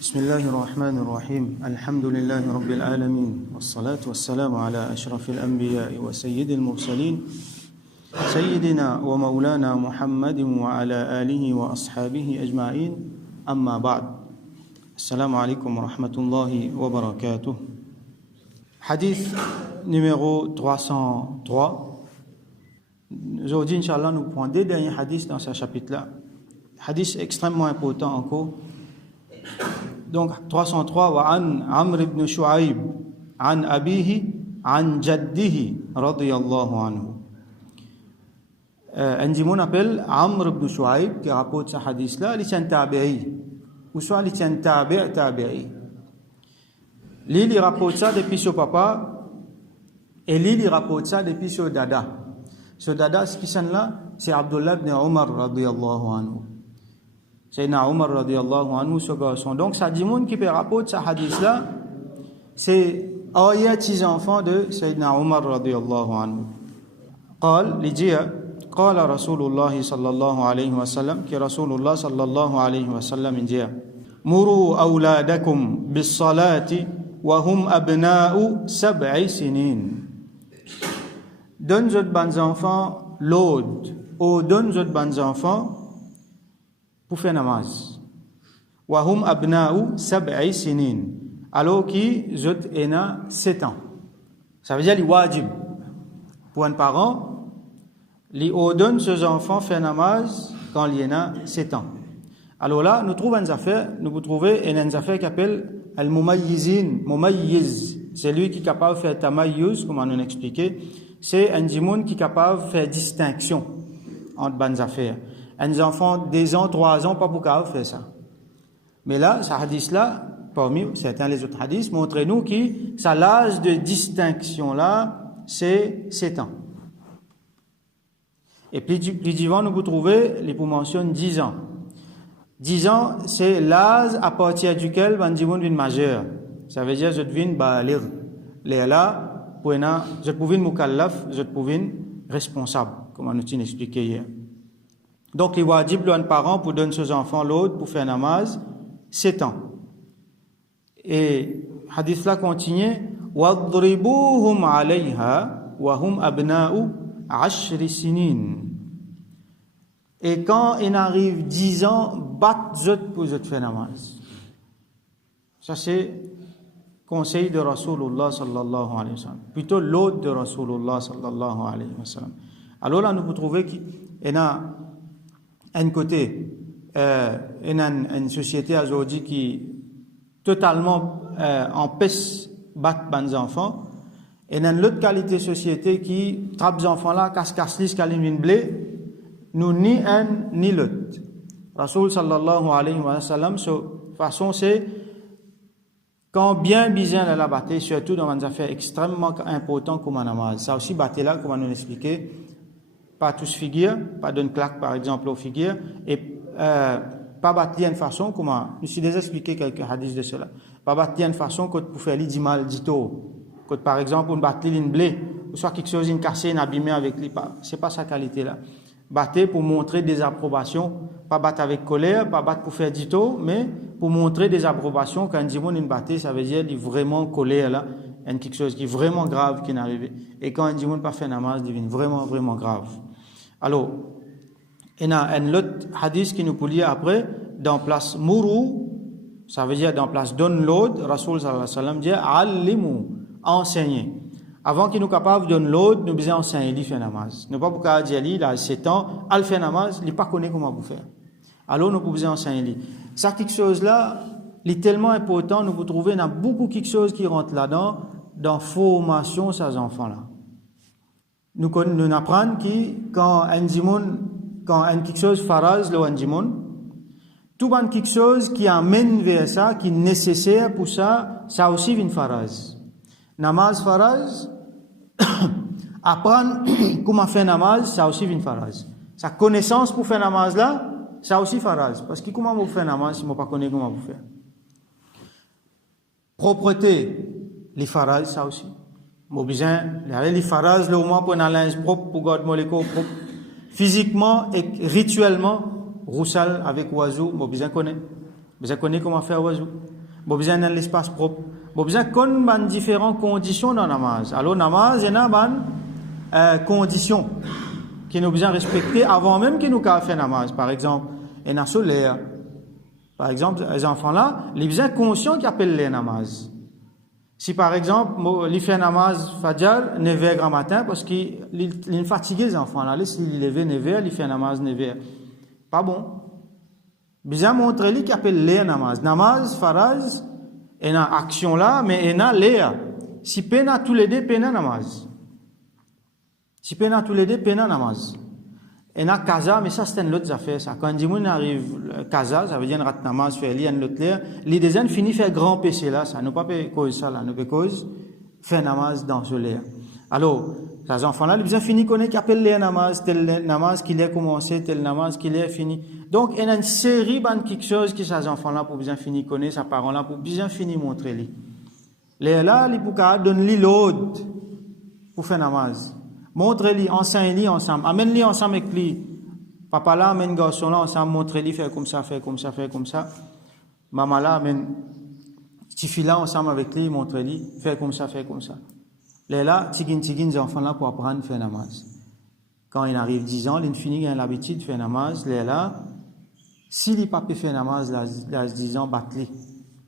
بسم الله الرحمن الرحيم الحمد لله رب العالمين والصلاة والسلام على أشرف الأنبياء وسيد المرسلين سيدنا ومولانا محمد وعلى آله وأصحابه أجمعين أما بعد السلام عليكم ورحمة الله وبركاته Hadith numéro 303. Aujourd'hui, Inch'Allah, nous prenons deux derniers hadiths dans ce chapitre-là. Hadith extrêmement important encore. Donc, 303, وعن عمرو بن شعيب عن أبيه عن جده رضي الله عنه. Un dimon appelle Amr ibn Shu'aib qui rapporte ce hadith-là, il est un tabi'i, ou soit il est un tabi'i. Lui, il rapporte ça depuis son papa, et lui, il rapporte ça depuis son dada. Son dada, ce qui est là, c'est Abdullah ibn Umar radiyallahu anhu. Sayyidina Umar radiyallahu anhu, ce garçon. Donc, ça dit monde qui peut rapporter ce hadith-là, c'est ayat ses enfants de Sayyidina Umar radiyallahu anhu. قال لجيا قال رسول الله صلى الله عليه وسلم كي رسول الله صلى الله عليه وسلم جاء مروا أولادكم بالصلاة وهم أبناء 7 سنين. Donne aux bons enfants l'ordre, ou donne aux bons enfants pour faire namaz. وهم أبناء 7 سنين. Alors qui zot ena 7 ans. Ça veut dire les wajib. Pour un parent, les ordonne ses enfants faire namaz quand il y en a 7 ans. Alors là, nous trouvons une affaire, nous trouvons une affaire qui s'appelle al-mumayyizin, mumayyiz. C'est lui qui est capable de faire tamayyuz, comme on a expliqué. C'est un djimoun qui est capable de faire distinction entre bonnes affaires. Un enfant des ans, 3 ans, pas pour capable de faire ça. Mais là, ce hadith-là, parmi certains les autres hadiths, montrez-nous que ça l'âge de distinction-là, c'est 7 ans. Et plus devant, nous vous trouvez, les pour mentionner 10 ans. 10 ans, c'est l'âge à partir duquel on devient majeur. Ça veut dire, je deviens baligh. Là, je deviens mukallaf, je deviens responsable, comme on nous a expliqué hier. Donc, les wajib, un parent, pour donner ses enfants l'autre, pour faire namaz, 7 ans. Et, hadith là continue, وَاضْرِبُوهُمْ عَلَيْهَا وَهُمْ أَبْنَاءُ 10 سنين. Et quand il arrive 10 ans, batte pour faire namaz. Ça c'est conseil de Rasulullah sallallahu alayhi wa sallam. Plutôt l'ordre de Rasulullah sallallahu alayhi wa sallam. Alors là, nous pouvons trouver qu'il y a un côté, il y a une société aujourd'hui qui totalement empêche battre les enfants. Et dans l'autre qualité de société qui trappe les enfants là, casse-casse-lis, caline blé, nous ni un ni l'autre. Rasoul sallallahu alayhi wa sallam, de façon c'est quand bien besoin de la bataille, surtout dans des affaires extrêmement importantes comme un namaz. Ça aussi, bataille là, comme on nous expliqué, pas tous figures, pas d'une claque par exemple aux figures, et pas bataille d'une façon, comment, je suis déjà expliqué quelques hadiths de cela, pas bataille d'une façon que pour faire du mal, du tôt. Que par exemple, on batte une blé, ou soit quelque chose, une cassée, une abîmée avec lui, c'est pas sa qualité-là. Battre pour montrer des approbations, pas battre avec colère, pas battre pour faire du tort, mais pour montrer des approbations. Quand on dit une batte, ça veut dire qu'il est vraiment colère là, il y a quelque chose qui est vraiment grave qui est arrivé. Et quand on dit pas faire namaz, il devient vraiment, vraiment grave. Alors, il y a un autre hadith qui nous peut lire après, dans place Mourou, ça veut dire dans place donne l'ordre, Rasoul sallallahu alayhi wa sallam dit Allimu. Enseigner. Avant qu'il nous capable de donner l'ordre, nous devons enseigner, il fait namaz. Nous pas pour dire il a 7 ans, il fait namaz, il pas connaît comment vous faire. Alors nous pouvons enseigner. Ça quelque chose là, il est tellement important, nous vous trouvez, il y a beaucoup quelque chose qui rentre là-dedans, dans formation ces enfants-là. Nous apprenons que quand un quelque chose faraz le anjimoun, tout ban quelque chose qui amène vers ça, qui est nécessaire pour ça, ça aussi vient faraz. Namaz faraz, apprendre comment faire namaz, ça aussi vient faraz. Sa connaissance pour faire namaz là, ça aussi faraz. Parce que comment vous faire namaz si vous ne connaissez pas comment vous faire? Propreté, les faraz, ça aussi. Bon, besoin, les faraz, au moins pour un linge propre, pour garder mon propre. Physiquement et rituellement, roussal avec oiseau, bon, besoin connaître. besoin connaître comment faire wazou, besoin dans l'espace propre, besoin connaître différentes conditions dans namaz. Alors namaz il y a des conditions qui nous besoin respecter avant même que nous faire namaz. Par exemple, il y a solaire. Par exemple, les enfants là, ils besoin conscients qu'ils appellent les namaz. Si par exemple, ils font namaz fajr 9h grand matin parce qu'ils sont fatigués les enfants là, s'ils lèvent 9h, ils font namaz 9h. Pas bon. Bien montrer lui qui appelle les namaz. Namaz, faraz, et na action là, mais et na léa. Si pena tous les deux, pena namaz. Si pena tous les deux, pena namaz. Et na kaza, mais ça c'est une autre affaire ça. Quand Dimoun arrive kaza, ça veut dire rat namaz, faire li, une autre léa. Les deux finit faire grand péché là, ça. Nous pas cause ça là, nous pas cause faire namaz dans ce léa. Alors, ces enfants-là, ils ont fini connaître qu'appelle les namaz, tel namaz qu'il a commencé, tel namaz qu'il a fini. Donc, il y a une série de quelque chose que ces enfants-là pour bien finir connaître, ces parents-là pour bien finir montrer lui. Les là, les pour donner l'autre pour faire namaz. Montre-lui, enseigne-lui ensemble, amène-lui ensemble avec lui. Papa là, amène garçon là ensemble, montre-lui, faire comme ça, faire comme ça, faire comme ça. Maman là, amène petit fille là ensemble avec lui, montre-lui, faire comme ça, faire comme ça. Les là, tigin, les enfants là pour apprendre à faire namaz. Quand il arrive 10 ans, il finit avec l'habitude de faire namaz. Les là, s'il n'est pas pu faire namaz, là, 10 ans, bat-lui.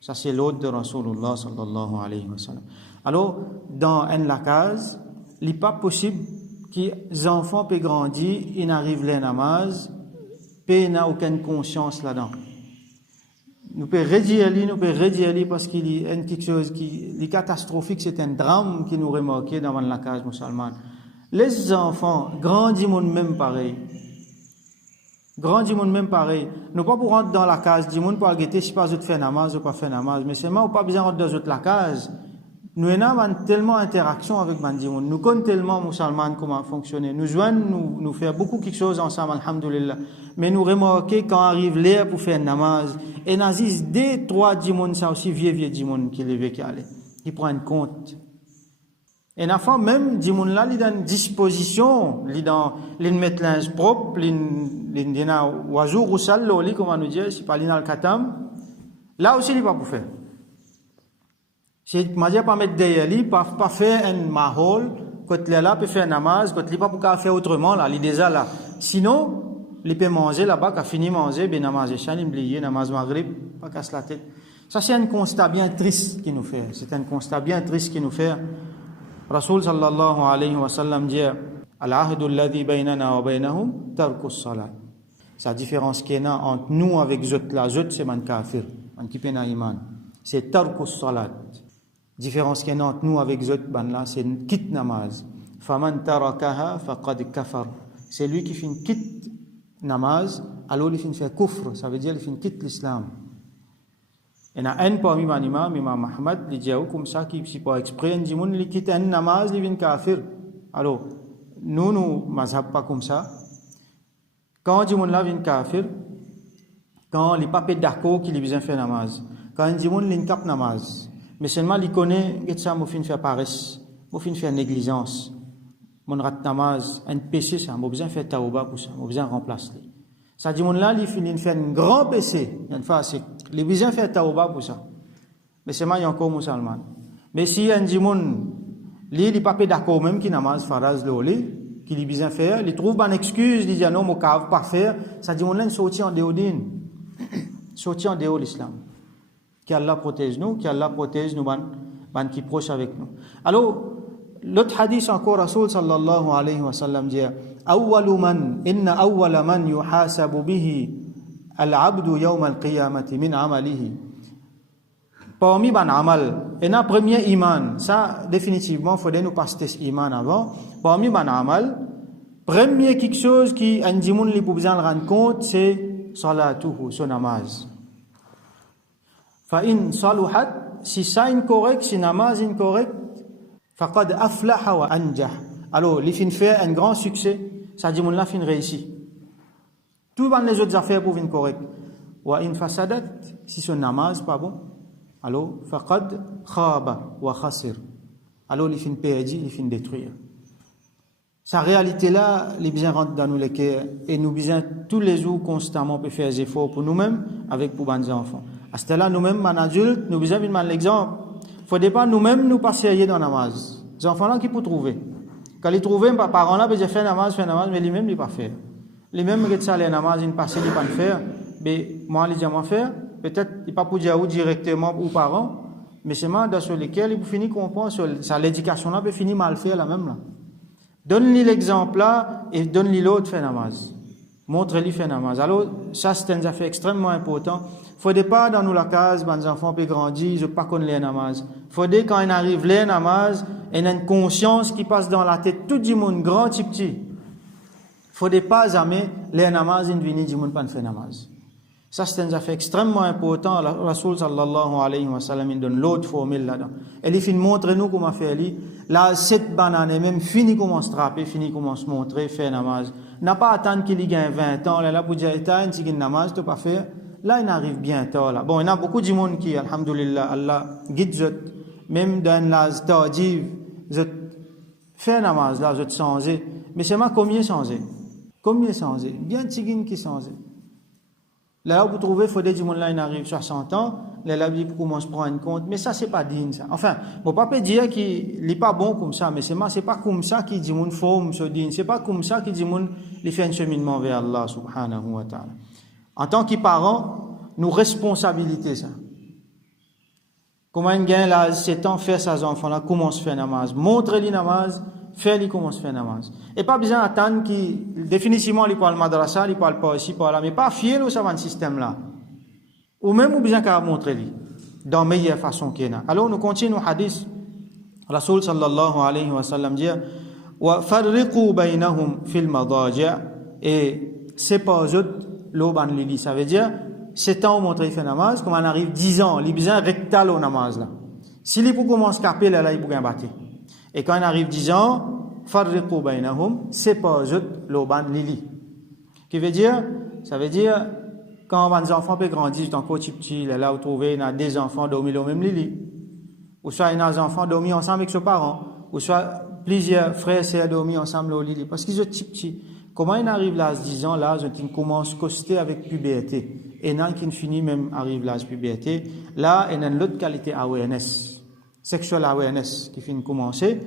Ça, c'est l'ordre de Rasulullah sallallahu alayhi wa sallam. Alors, dans la case, il n'est pas possible que les enfants puissent grandir, ils n'arrivent les namaz, ils n'ont aucune conscience là-dedans. Nous pouvons redire parce qu'il y a quelque chose qui est catastrophique, c'est un drame qui nous remarqué dans la case musulmane. Les enfants grandissent même pareil. Nous pas pour rentrer dans la case, du monde pour guetter si pas faire namaz ou pas faire namaz, mais seulement pas besoin de rentrer dans la case. Nous avons tellement d'interaction avec Bandimoun, nous connaissons tellement musulmans comment fonctionner, nous joignons, nous faisons beaucoup de choses ensemble, alhamdoulilah. Mais nous remarquons quand arrive l'heure pour faire namaz, et nazis des 3 dimoun, ça aussi vieux dimoun qui les qui aller, qui prennent compte. Et l'enfant même dimoun là, il donne disposition, il met linge propre, il dina wazou roussal loli, comment nous dire, si pas l'in al katam, là aussi il pas pour faire. C'est pas mettre derrière lui, pas faire un mahol, quand il est là, peut faire namaz, quand il pas pour faire autrement, là, il est déjà là. Sinon, il peut manger là-bas, quand il finit de manger, ben namaz échan, il oublie, namaz maghrib, pas casse la tête. Ça, c'est un constat bien triste qu'il nous fait. C'est un constat bien triste qu'il nous fait. Rasoul sallallahu alayhi wa sallam dit, al-ahdu alladhi baynana wa baynahum, tarku as-salat. C'est la différence qu'il y a entre nous avec eux là. Eux, c'est man kafir, man qui pena iman. C'est tarku as-salat. Différence qu'il y a entre nous avec eux là, c'est quitte namaz. Faman tarakaha faqad kafar. C'est lui qui fait une quitte namaz, alors il fait kufr, ça veut dire il fait quitte l'islam. Il y a un parmi les imams, Imam Ahmad, il dit comme ça, qui si pas exprès, il dit il quitte un namaz, il vient kafir. Alors, nous mazhab pas comme ça. Quand il dit là vient kafir, quand il n'est pas d'accord qu'il vient faire namaz, quand il dit il cap namaz, mais seulement il connaît que ça m'a fait faire paresse, m'a fait faire négligence, mon rat namaz, un péché ça, m'a besoin faire tauba pour ça, m'a besoin remplacer. Ça dit là il finit faire un grand péché, une fois c'est il a besoin faire tauba pour ça. Mais seulement il y a encore musulman. Mais si un dit il n'est pas d'accord même qui namaz faraz le qu'il a besoin faire, il trouve une excuse, il dit non, moi cave pas faire, ça dit là sortir en dehors sortir en dehors l'islam. Qu'Allah protège nous, qu'Allah protège nous ban qui proche avec nous. Alors l'autre hadith encore Rasoul sallallahu alayhi wa sallam dit inna awwala man yuhasabu bihi al-abdu yawm al-qiyamati min amalihi. Parmi ban amal, et na premier iman, ça définitivement faudrait nous passer cet iman avant. Parmi ban amal, premier quelque chose qui un dimoun li pour besoin rendre compte, c'est salatuhu, son namaz. Fa in saluhat, si ça incorrect, si namaz incorrect, faqad aflaha wa anjah. Alors, il fin faire un grand succès, ça dimoun là fin réussi. Tout les autres affaires pour venir correct. Wa in fasadat, si son namaz pas bon, alors faqad khaba wa khasir. Alors il fin perdu, il fin détruire. Sa réalité là, les bien rentre dans nous les cœurs et nous besoin tous les jours constamment pour faire des efforts pour nous-mêmes avec pour nos enfants. À ce là nous-mêmes, man adultes, nous besoin de l'exemple. Faut pas nous-mêmes nous passer dans la namaz. Les enfants là qui pour trouver. Quand ils trouvent mes parents là, j'ai fait namaz, mais lui-même il pas faire. Lui-même il ça les namaz, il passe il pas le faire. Mais moi il dit moi faire, peut-être il pas pour dire directement aux parents, mais c'est moi dans sur lesquels il finit comprendre ça l'éducation là peut finir mal faire la même là. Donne-lui l'exemple là et donne-lui l'autre fait namaz. Montre-lui fait namaz. Alors, ça c'est un affaire extrêmement important. Faut pas dans nous la case, les enfants peuvent grandir, je pas connaître les namaz. Faut quand ils arrivent les namaz, ils ont une conscience qui passe dans la tête tout du monde, grand et petit. Faut pas jamais les namaz, ils viennent du monde pas faire namaz. Ça, c'est un affaire extrêmement important. Le Rasoul sallallahu alayhi wa sallam, il donne l'autre formule là-dedans. Elle finit montrer nous comment faire. Là, cette banane, même fini comment se trapper, fini comment se montrer, faire namaz. N'a pas attendre qu'il y ait 20 ans, là, pour dire, t'as une namaz, tu pas faire. Là, il arrive bientôt, là. Bon, il y a beaucoup de monde qui, alhamdulillah, Allah, guide zot, même dans la tardive, zot, faire namaz, là, zot changer. Mais c'est moi, combien changer? Combien changer? Bien tigine qui changer. Là, vous trouvez, il faut dire, là, il arrive 60 ans, là, il commence à prendre compte, mais ça, c'est pas digne, ça. Enfin, bon, pas peut dire qu'il n'est pas bon comme ça, mais c'est pas comme ça qu'il dit, mon forme, ce digne. C'est pas comme ça qu'il dit, mon, il fait un cheminement vers Allah, subhanahu wa ta'ala. En tant que parents, nous responsabilité, ça. Comment un gain, là, 7 ans, faire ses enfants, là, comment se fait namaz. Montre-lui namaz, faire-lui comment se fait namaz. Et pas besoin d'attendre qui, définitivement, il parle madrasa, il parle pas ici, pas là, mais pas fier au savant système là. Ou même, ou besoin qu'à montrer-lui, dans meilleure façon qu'il y a. Alors, nous continuons le hadith. Rasoul sallallahu alayhi wa sallam dit, wa farriqu baynahum fil madaji' et séparez l'oban lili. Ça veut dire, 7 ans, on montre, il fait namaz, comme on arrive 10 ans, il besoin rectal au namaz là. S'il pour commencer à caper, là, il peut battre. Et quand il arrive 10 ans, farriqu baynahum, séparez l'oban lili. Qui veut dire, ça veut dire, quand les enfants peuvent grandir, tant qu'au petit, là, vous trouvez, il y a des enfants dormis au même lit. Ou soit il y a des enfants dormis ensemble avec ses parents. Ou soit plusieurs frères et sœurs dormis ensemble au lit. Parce qu'ils sont petits. Comment ils arrivent là à 10 ans, là, ils commencent à coster avec puberté. Et non, qui finit même arrive là à puberté. Là, il y a une autre qualité awareness. Sexual awareness qui finit de commencer.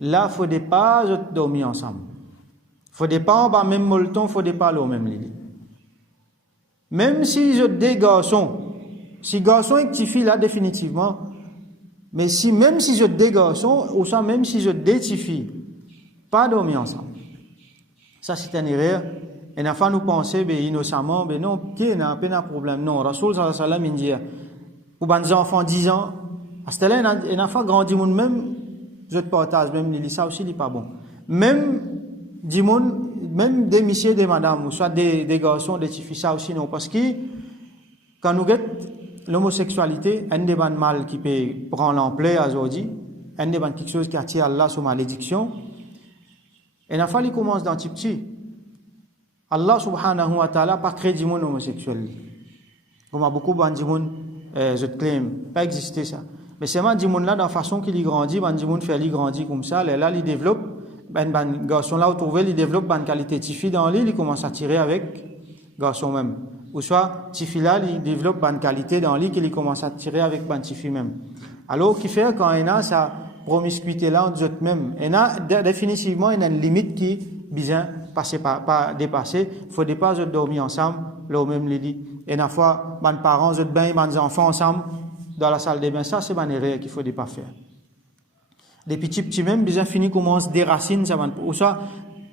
Là, il ne faut pas dormir ensemble. Il ne faut pas, en même molleton, il ne faut pas aller au même lit. Même si je des garçons, si garçon et petite fille là définitivement, mais si même si je des garçons, ou ça même si je des petites filles, pas dormir ensemble. Ça c'est une erreur. Et n'a pas nous penser, ben innocemment, ben non, qui n'a pas de problème. Non, Rasoul sallallahu alayhi wa sallam il dit, pour des enfants 10 ans, à ce là il n'a pas grandi monde même, je te partage même il ça aussi il pas bon. Même du monde, même des messieurs, des madames, ou soit des garçons, des petites filles, ça aussi non. Parce que, quand nous regardons l'homosexualité, un des bandes mal qui peut prendre l'ampleur aujourd'hui, un des bandes quelque chose qui attire Allah sur malédiction, et la fois, il commence dans petit. Allah subhanahu wa ta'ala pas créé du monde homosexuel. Comme beaucoup de monde, je te claim, pas existé ça. Mais c'est moi, du monde là, dans la façon qu'il y grandit, du monde fait lui grandir comme ça, là, il développe. Ben garçon là, vous trouvez, il développe une qualité de fille dans l'île, il commence à tirer avec garçon même. Ou soit, fille là, il développe une qualité dans l'île, qu'il commence à tirer avec une fille même. Alors, qui fait quand il y a sa promiscuité là, entre eux même, il y a définitivement une limite qui bien passer pas dépasser. Il faut pas dormir ensemble, là au même lit. Et une fois, les parents, les bains, les enfants ensemble, dans la salle de bain, ça c'est une erreur qu'il faut pas faire. Les petits même, bien fini commencent des racines, ça va, ou soit,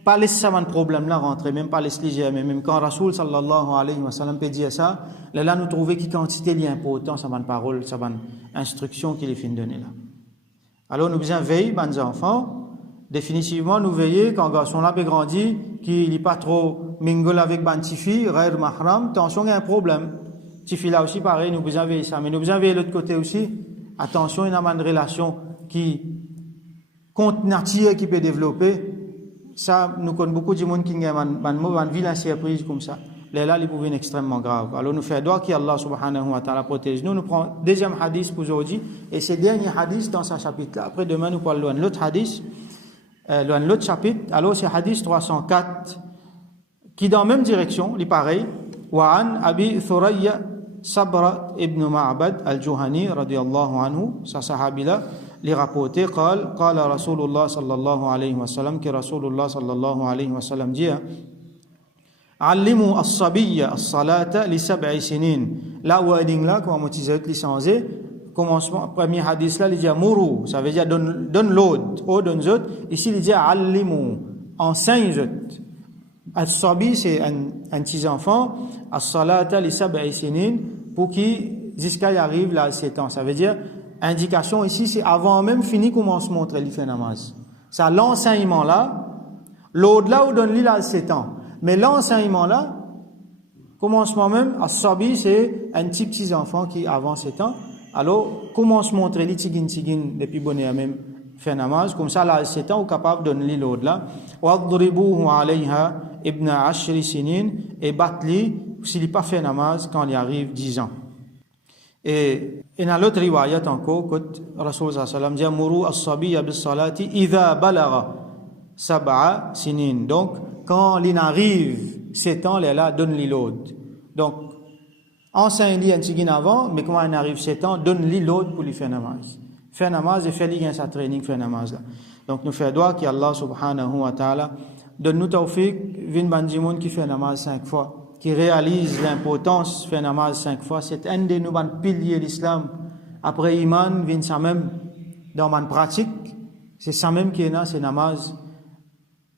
pas laisser ça, problème là rentrer, même pas laisser léger, même quand Rasoul sallallahu alayhi wa sallam peut dire ça, là, nous trouvons qui quantité est important, ça va une parole, ça va une instruction qu'il est fin de donner là. Alors, nous besoin veiller, les enfants, définitivement, nous veiller, quand garçon là peut grandir, qu'il n'est pas trop mingle avec les petites filles, rair mahram, attention, il y a un problème. Petites filles là aussi, pareil, nous besoin veiller ça, mais nous besoin veiller l'autre côté aussi, attention, il y a une relation qui compte nature qui peut développer, ça, nous connaissons beaucoup de monde qui ont une vilaine surprise comme ça. Là, il peut devenir extrêmement grave. Alors, nous faisons droit qu'Allah subhanahu wa ta'ala protège. Nous prenons le deuxième hadith pour aujourd'hui, et ce dernier hadith dans ce chapitre-là. Après, demain, nous parlons de l'autre hadith. dans l'autre chapitre, alors c'est hadith 304, qui dans la même direction, il est pareil. وعن أبي ثريا صبرة ابن معبد الجهني رضي الله عنه صحابي لا لرapporté قال رسول الله صلى الله عليه وسلم que رسول الله صلى الله عليه وسلم dit علموا الصبي الصلاة لسبع سنين là wording là comme on utilise licencié commencement premier hadith là il dit mourou ça veut dire donne l'autre ou donne autres ici il dit علموا enseigne autres. Al-Sabi, c'est un petit enfant, As-Salata li sab'i sinin, pour qui jusqu'à y arrive là 7 ans. Ça veut dire, indication ici, c'est avant même fini comment se montrer il fait namaz. Ça, l'enseignement là, l'au-delà où donne-lui là 7 ans. Mais l'enseignement là, commencement même, As-Sabi, c'est un petit enfant qui avant 7 ans. Alors, comment se montrer li tigin depuis bonnet même fait namaz, comme ça là 7 ans, ou capable de donner l'au-delà. وَاضْرِبُوهُ عَلَيْهَا ibn ashri sinin et batli s'il n'est pas fait namaz quand il arrive 10 ans. Et dans l'autre riwayat encore, quand Rasul sallallahu alayhi wa sallam dit muru as-sabiyya bis-salati idha balagha sab'a sinin. Donc quand il arrive 7 ans, il est là donne-lui l'autre. Donc enseigne-lui un petit avant, mais quand il arrive 7 ans, donne-lui l'autre pour lui faire namaz. Faire namaz et faire lui sa training faire namaz là. Donc nous faisons doigt qu'Allah subhanahu wa ta'ala donne-nous tawfiq, vin bandimoun qui fait namaz 5 fois, qui réalise l'importance de faire namaz 5 fois. C'est un de nos piliers de l'islam. Après iman, vin ça même dans ma pratique. C'est ça même qui est là, c'est namaz.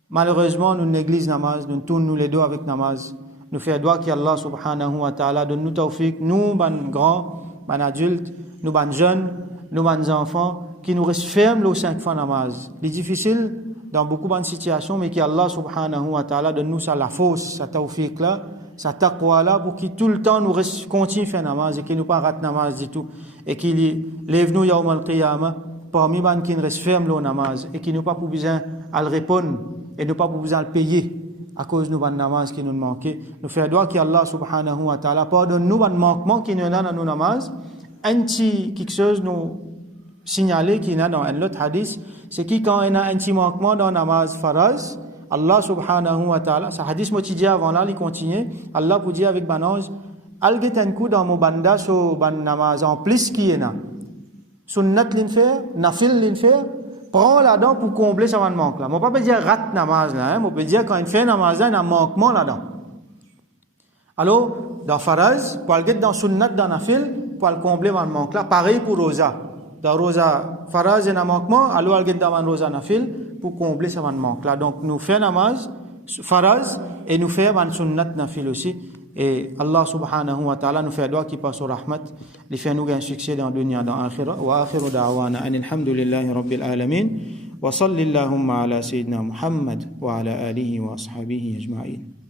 Malheureusement, nous néglisons namaz, nous tournons les dos avec namaz. Nous faisons doigt qu'Allah subhanahu wa ta'ala donne-nous tawfiq, nous, ban grands, ban adultes, nous, ban jeunes, nous, ban enfants, qui nous restent fermes les 5 fois namaz. C'est difficile dans beaucoup de situations, mais qu'Allah subhanahu wa ta'ala donne-nous ça la force, sa tawfiq là, sa taqwa là, pour qu'il tout le temps nous reste continue faire namaz et qu'il nous pas rate namaz du tout. Et qu'il lève nous yawm al-qiyamah, parmi les qui restent fermes le namaz, et qui nous pas pour besoin à le répondre, et nous pas pour besoin à le payer, à cause de nos namaz qui nous manquent. Nous faisons droit qu'Allah subhanahu wa ta'ala pardonne-nous les manquements qui nous ont dans nos namaz. Un petit quelque chose nous signaler qu'il y a dans un autre hadith, c'est que quand il y a un petit manquement dans namaz faraz, Allah subhanahu wa ta'ala, ce hadith m'a dit avant là, il continue, Allah pour dire avec ban ange, al get un coup dans mon banda sur ban namaz en plus qui est là. Sunnat l'infer, nafil l'infer, prends là-dedans pour combler ça manque là. Moi pas dire rate namaz là, moi peut dire quand il fait namaz là, il y a un manquement là-dedans. Alors, dans faraz, pour al get dans sunnat dans nafil, pour le combler manque là, pareil pour roza. Dans rosa faraz et manquement, alors elle get dans rosa nafil pour combler ça manque là. Donc nous faisons namaz faraz et nous faisons sunnat nafil aussi. Et Allah subhanahu wa ta'ala nous fait doigt qui passe au rahmat, il fait nous un succès dans dunya dans akhirah. Wa akhiru da'wana alhamdulillahi rabbil alamin wa sallallahu ala sayyidina Muhammad wa ala alihi wa ashabihi ajma'in.